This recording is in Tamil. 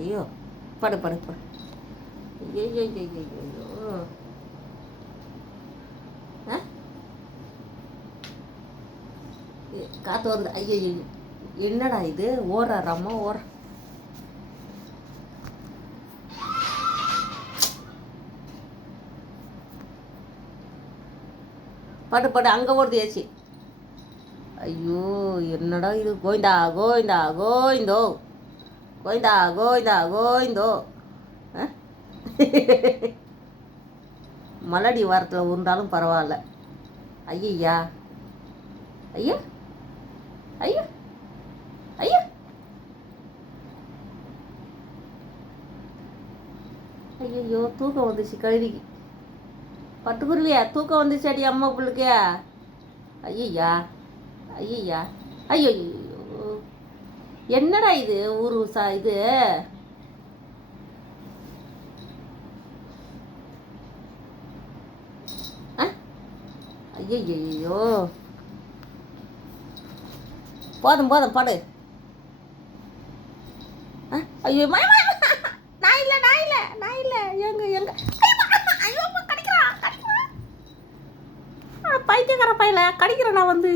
ஐயோ படு படு படு. ஐயோ ஐயோ ஐயோ. காற்று வருது. ஐயோ என்னடா இது, ஓடுறாராம்மா ஓடுற. படு படு, அங்கே ஓடுது ஏச்சி. ஐயோ என்னடா இது, கோவிந்தா கோவிந்தா கோவிந்தோ, கோவிந்தா கோவிந்தா கோவிந்தோ. மலடி வாரத்தில் உருண்டாலும் பரவாயில்ல. ஐயா ஐயா ஐயா ஐயா ஐயோ தூக்கம் வந்துச்சு கழுதிக்கு. பட்டுக்குருவியா தூக்கம் வந்துச்சு அடி அம்மா பிள்ளைக்கு. ஐயா ஐயா ஐயோ என்னடா இது ஊரு இது. ஐயோ போதும் போதும் படு. ஐயோ நான் இல்லை நான் இல்லை நான் இல்லை. எங்க எங்க ஐயோ கடிக்கிறான் கடிக்கிறான். பைத்தியக்கார பையில கடிக்கிறேன் நான் வந்து.